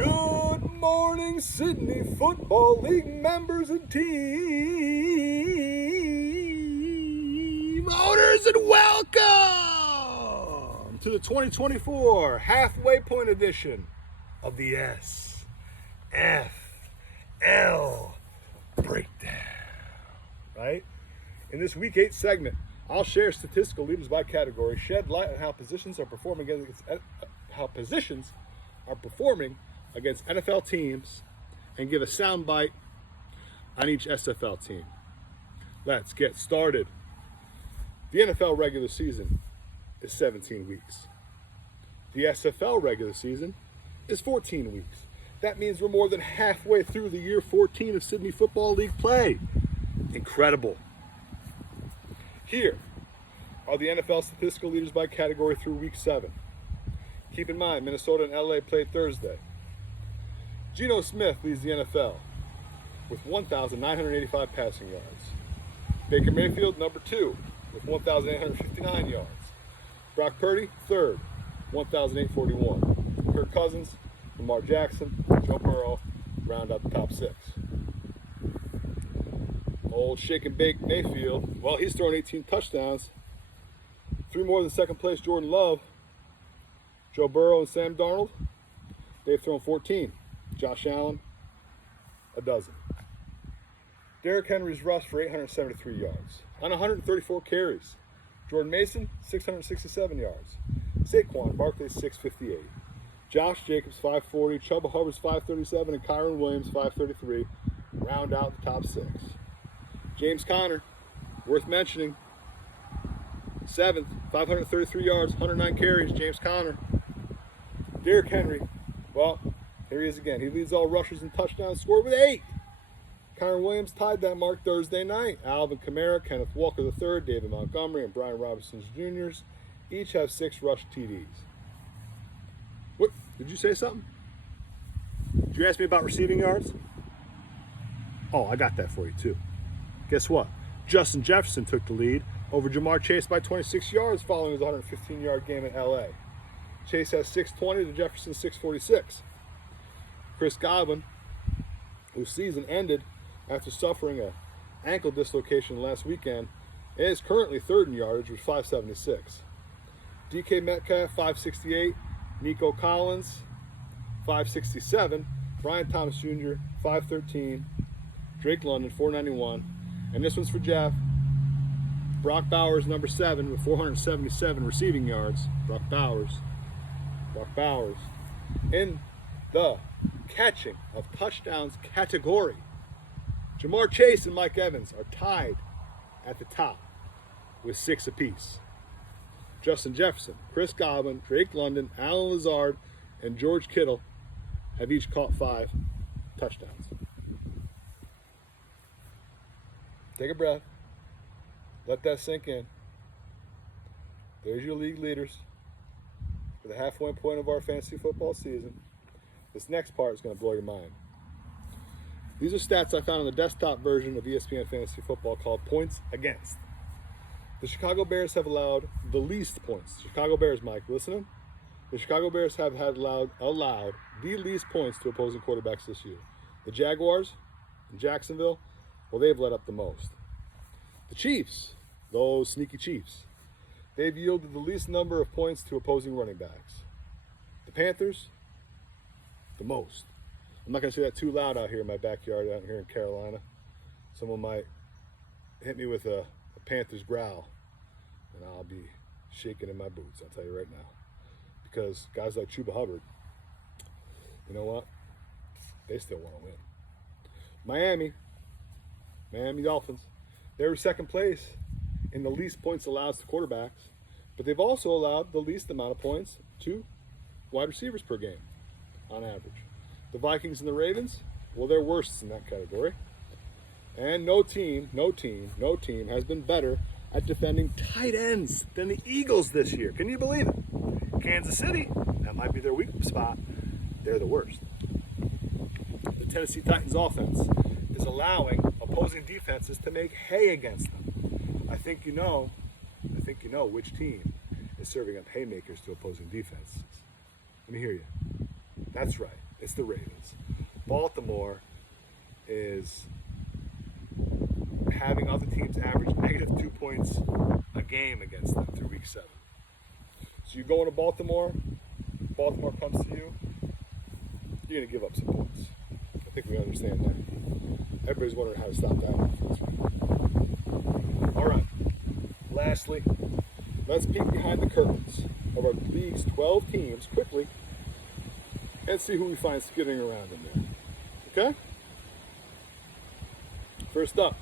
Good morning, Sydney Football League members and team owners, and welcome to the 2024 halfway point edition of the SFL Breakdown. Right? In this Week 8 segment, I'll share statistical leaders by category, shed light on how positions are performing against NFL teams, and give a soundbite on each SFL team. Let's get started. The NFL regular season is 17 weeks. The SFL regular season is 14 weeks. That means we're more than halfway through the year 14 of Sydney Football League play. Incredible. Here are the NFL statistical leaders by category through week 7. Keep in mind, Minnesota and LA played Thursday. Geno Smith leads the NFL with 1,985 passing yards. Baker Mayfield, number 2, with 1,859 yards. Brock Purdy, 3rd, 1,841. Kirk Cousins, Lamar Jackson, Joe Burrow round out the top 6. Old shake and bake Mayfield, well, he's thrown 18 touchdowns, 3 more than second place Jordan Love. Joe Burrow and Sam Darnold, they've thrown 14. Josh Allen, a dozen. Derrick Henry's rushed for 873 yards on 134 carries. Jordan Mason, 667 yards. Saquon Barkley, 658. Josh Jacobs, 540. Chuba Hubbard's 537. And Kyron Williams, 533. Round out the top 6. James Conner, worth mentioning, 7th, 533 yards, 109 carries. James Conner. Derrick Henry, well, here he is again. He leads all rushers and touchdowns scored with 8. Kyron Williams tied that mark Thursday night. Alvin Kamara, Kenneth Walker III, David Montgomery, and Brian Robinson Jr. each have 6 rush TDs. What? Did you say something? Did you ask me about receiving yards? Oh, I got that for you too. Guess what? Justin Jefferson took the lead over Jamar Chase by 26 yards following his 115-yard game in LA. Chase has 620 to Jefferson 646. Chris Godwin, whose season ended after suffering an ankle dislocation last weekend, is currently 3rd in yardage with 576. DK Metcalf 568, Nico Collins 567, Brian Thomas Jr. 513, Drake London 491, and this one's for Jeff. Brock Bowers, number 7, with 477 receiving yards. Brock Bowers. In the catching of touchdowns category, Jamar Chase and Mike Evans are tied at the top with 6 apiece. Justin Jefferson, Chris Godwin, Drake London, Alan Lazard, and George Kittle have each caught 5 touchdowns. Take a breath. Let that sink in. There's your league leaders for the halfway point of our fantasy football season. This next part is going to blow your mind. These are stats I found on the desktop version of ESPN Fantasy Football called Points Against. The Chicago Bears have allowed the least points. Chicago Bears, Mike, listening? The Chicago Bears have allowed the least points to opposing quarterbacks this year. The Jaguars in Jacksonville, well, they've let up the most. The Chiefs, those sneaky Chiefs, they've yielded the least number of points to opposing running backs. The Panthers, the most. I'm not going to say that too loud out here in my backyard out here in Carolina. Someone might hit me with a Panthers growl, and I'll be shaking in my boots, I'll tell you right now. Because guys like Chuba Hubbard, you know what? They still want to win. Miami Dolphins, they're 2nd place in the least points allowed to quarterbacks, but they've also allowed the least amount of points to wide receivers per game on average. The Vikings and the Ravens, well, they're worst in that category. And no team has been better at defending tight ends than the Eagles this year. Can you believe it? Kansas City, that might be their weak spot. They're the worst. The Tennessee Titans offense is allowing opposing defenses to make hay against them. I think you know which team is serving up haymakers to opposing defenses. Let me hear you. That's right. It's the Ravens. Baltimore is having other teams average negative 2 points a game against them through week 7. So you go into Baltimore, Baltimore comes to you, you're going to give up some points. I think we understand that. Everybody's wondering how to stop that offense. All right. Lastly, let's peek behind the curtains of our league's 12 teams quickly and see who we find skidding around in there. Okay? First up,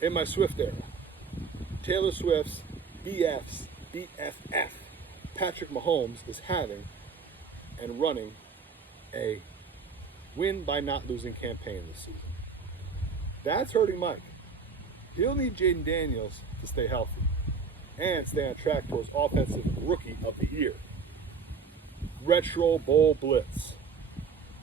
in my Swift era, Taylor Swift's BFF, Patrick Mahomes, is having and running a win by not losing campaign this season. That's hurting Mike. He'll need Jaden Daniels to stay healthy and stay on track towards Offensive Rookie of the Year. Retro Bowl Blitz.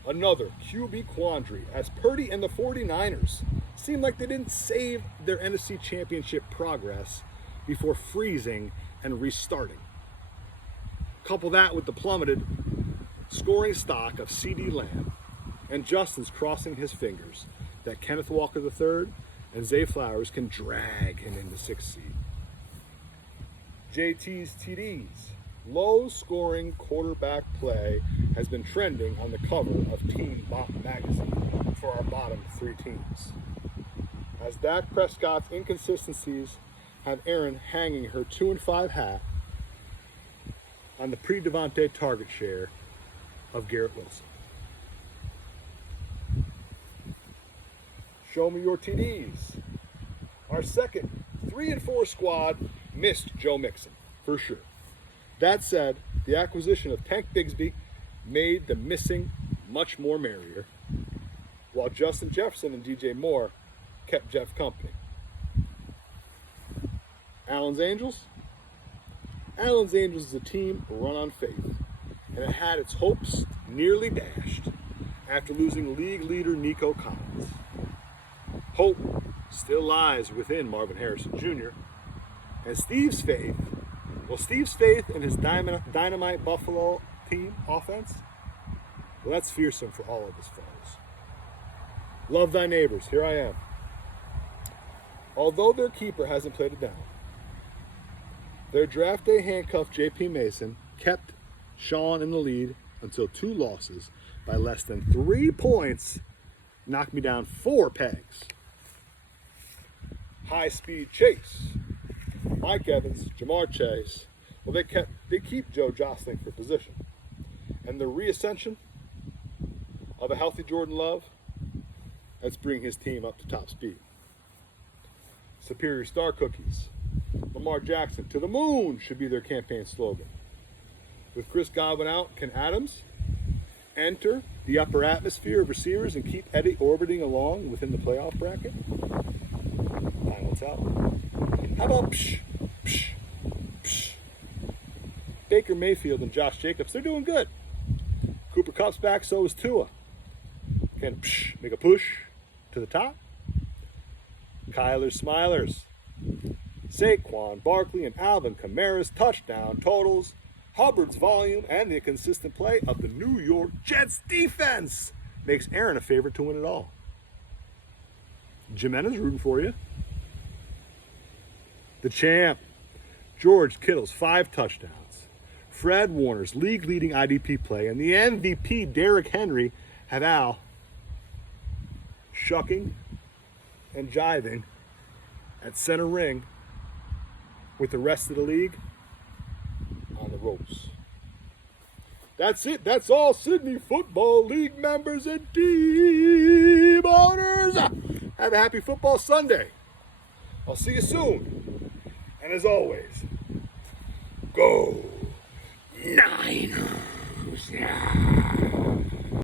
Another QB quandary as Purdy and the 49ers seem like they didn't save their NFC Championship progress before freezing and restarting. Couple that with the plummeted scoring stock of CD Lamb and Justin's crossing his fingers that Kenneth Walker III and Zay Flowers can drag him into 6th seed. JT's TDs, low-scoring quarterback play, has been trending on the cover of Team Bop magazine for our bottom 3 teams. As Dak Prescott's inconsistencies have Aaron hanging her 2-5 hat on the pre-Devontae target share of Garrett Wilson. Show me your TDs. Our second 3-4 squad missed Joe Mixon, for sure. That said, the acquisition of Tank Bigsby made the missing much more merrier, while Justin Jefferson and DJ Moore kept Jeff company. Allen's Angels? Allen's Angels is a team run on faith, and it had its hopes nearly dashed after losing league leader Nico Collins. Hope still lies within Marvin Harrison Jr., and Steve's faith in his dynamite Buffalo team offense, well, that's fearsome for all of his foes. Love thy neighbors, here I am. Although their keeper hasn't played it down, their draft day handcuff J.P. Mason kept Sean in the lead until 2 losses by less than 3 points knocked me down 4 pegs. High-speed chase. Mike Evans, Jamar Chase, well, they keep Joe jostling for position. And the reascension of a healthy Jordan Love, let's bring his team up to top speed. Superior Star Cookies. Lamar Jackson to the moon should be their campaign slogan. With Chris Godwin out, can Adams enter the upper atmosphere of receivers and keep Eddie orbiting along within the playoff bracket? Time will tell. How about psh, psh, psh? Baker Mayfield and Josh Jacobs, they're doing good. Cooper Kupp's back, so is Tua. Can psh make a push to the top? Kyler Smilers. Saquon Barkley and Alvin Kamara's touchdown totals, Hubbard's volume, and the consistent play of the New York Jets defense makes Aaron a favorite to win it all. Jimenez rooting for you. The champ, George Kittle's 5 touchdowns. Fred Warner's league-leading IDP play, and the MVP, Derrick Henry, have Al shucking and jiving at center ring with the rest of the league on the ropes. That's it. That's all, Sydney Football League members and team owners. Have a happy football Sunday. I'll see you soon. And as always, go Niners.